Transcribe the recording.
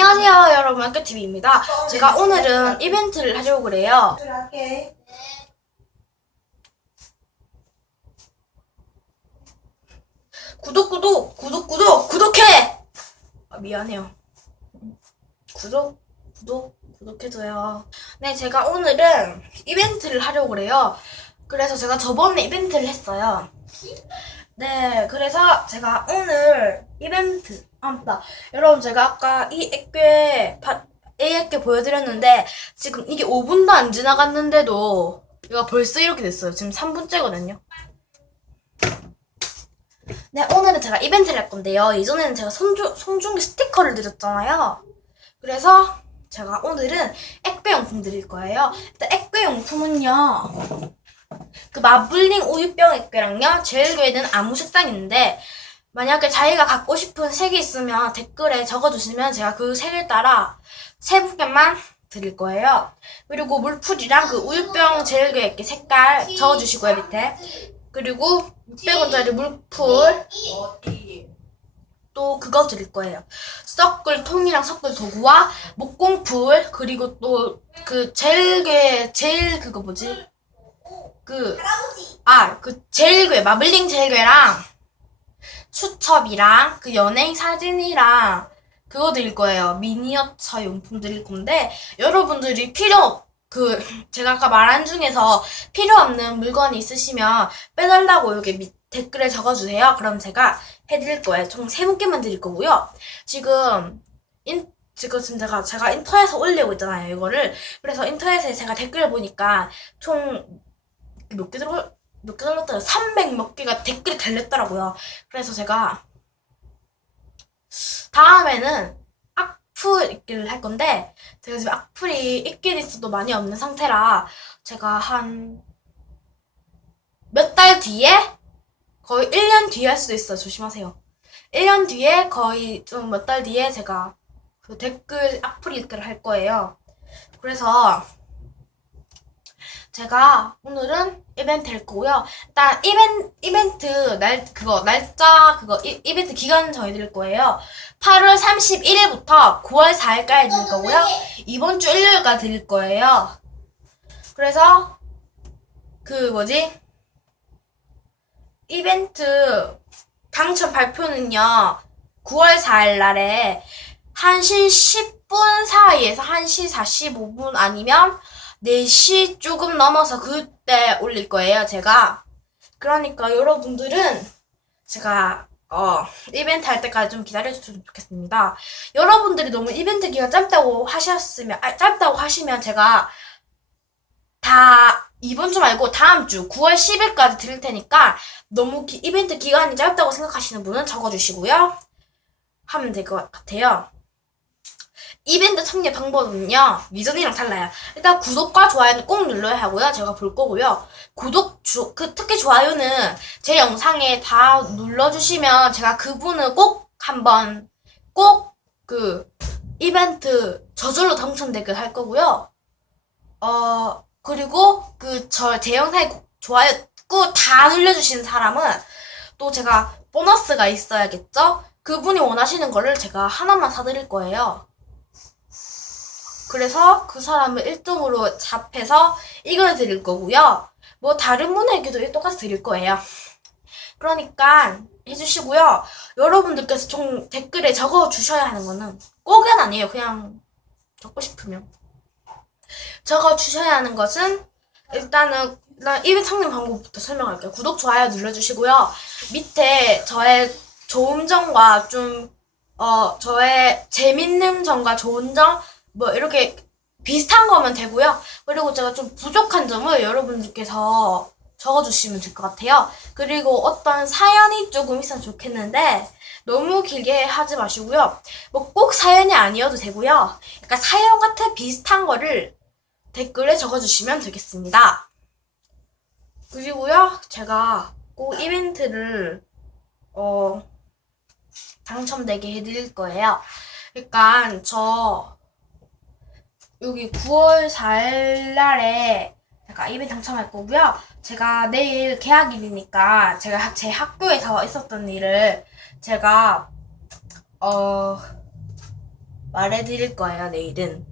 안녕하세요 여러분. 학교TV입니다. 제가 오늘은 이벤트를 하려고 그래요. 구독 구독 구독 구독 구독해! 아, 미안해요. 구독 구독 구독해줘요. 네 제가 오늘은 이벤트를 하려고 그래요. 그래서 제가 저번에 이벤트를 했어요 네 그래서 제가 오늘 이벤트 아 맞다 여러분 제가 아까 이 액괴 바- 이 액괴 보여드렸는데 지금 이게 5분도 안 지나갔는데도 이거 벌써 이렇게 됐어요 지금 3분째거든요 네, 오늘은 제가 이벤트를 할 건데요. 예전에는 제가 손주, 손중기 스티커를 드렸잖아요. 그래서 제가 오늘은 액괴 용품 드릴 거예요. 일단 액괴 용품은요. 그 마블링 우유병 액괴랑요. 젤괴는 아무 색상 있는데 만약에 자기가 갖고 싶은 색이 있으면 댓글에 적어주시면 제가 그 색을 따라 세 분께만 드릴 거예요. 그리고 물풀이랑 그 우유병 젤괴 액괴 색깔 적어주시고요, 밑에. 그리고 600원짜리 물풀? 또 그거 드릴 거예요. 섞을 통이랑 섞을 도구와 목공풀 그리고 또그 젤괴 젤 그거 뭐지? 그 아그 젤괴 마블링 젤괴랑 수첩이랑 그 연예인 사진이랑 그거 드릴 거예요. 미니어처 용품 드릴 건데 여러분들이 필요 그 제가 아까 말한 중에서 필요 없는 물건이 있으시면 빼달라고 여기 밑 댓글에 적어주세요. 그럼 제가 해드릴 거예요. 총 세 분께만 드릴 거고요. 지금 인 지금 제가 제가 인터넷에 올리고 있잖아요. 이거를 그래서 인터넷에 제가 댓글을 보니까 총 몇 개 들어 몇 개 달렸더라 300 몇 개가 댓글이 달렸더라고요. 그래서 제가 다음에는 악플 읽기를 할 건데 제가 지금 악플이 있긴 있어도 많이 없는 상태라 제가 한 몇 달 뒤에 거의 1년 뒤에 할 수도 있어요. 조심하세요. 1년 뒤에 거의 좀 몇 달 뒤에 제가 그 댓글 악플 읽기를 할 거예요. 그래서 제가 오늘은 이벤트 할 거고요. 일단 이벤, 이벤트 날 그거 날짜 그거 이, 이벤트 기간 정해드릴 거예요. 8월 31일부터 9월 4일까지 드릴 거고요. 이번 주 일요일까지 드릴 거예요. 그래서 그 뭐지? 이벤트 당첨 발표는요. 9월 4일 날에 1시 10분 사이에서 1시 45분 아니면 4시 조금 넘어서 그때 올릴 거예요, 제가. 그러니까 여러분들은 제가 어, 이벤트 할 때까지 좀 기다려주셨으면 좋겠습니다. 여러분들이 너무 이벤트 기간 짧다고 하셨으면, 아, 짧다고 하시면 제가 다 이번 주 말고 다음 주 9월 10일까지 드릴 테니까 너무 기- 이벤트 기간이 짧다고 생각하시는 분은 적어주시고요. 하면 될 것 같아요. 이벤트 참여 방법은요, 미전이랑 달라요. 일단 구독과 좋아요는 꼭 눌러야 하고요. 제가 볼 거고요. 구독, 주, 그, 특히 좋아요는 제 영상에 다 눌러주시면 제가 그분을 꼭 한번, 꼭 그, 이벤트 저절로 당첨되게 할 거고요. 어, 그리고 그, 저, 제 영상에 구- 좋아요 꼭다 눌러주시는 사람은 또 제가 보너스가 있어야겠죠? 그분이 원하시는 거를 제가 하나만 사드릴 거예요. 그래서 그 사람을 1등으로 잡해서 이걸 드릴 거고요. 뭐 다른 분에게도 똑같이 드릴 거예요. 그러니까 해주시고요. 여러분들께서 좀 댓글에 적어 주셔야 하는 거는 꼭은 아니에요. 그냥 적고 싶으면. 적어 주셔야 하는 것은 일단은 일단 이벤트 참여 방법부터 설명할게요. 구독, 좋아요 눌러주시고요. 밑에 저의 좋은 점과 좀, 어, 저의 재밌는 점과 좋은 점, 뭐, 이렇게 비슷한 거면 되고요. 그리고 제가 좀 부족한 점을 여러분들께서 적어주시면 될 것 같아요. 그리고 어떤 사연이 조금 있으면 좋겠는데, 너무 길게 하지 마시고요. 뭐 꼭 사연이 아니어도 되고요. 그러니까 사연 같은 비슷한 거를 댓글에 적어주시면 되겠습니다. 그리고요, 제가 꼭 이벤트를, 어, 당첨되게 해드릴 거예요. 그러니까, 저, 여기 9월 4일 날에 제가 이벤트 당첨할 거고요. 제가 내일 개학일이니까 제가 학- 제 학교에서 있었던 일을 제가, 어, 말해드릴 거예요, 내일은.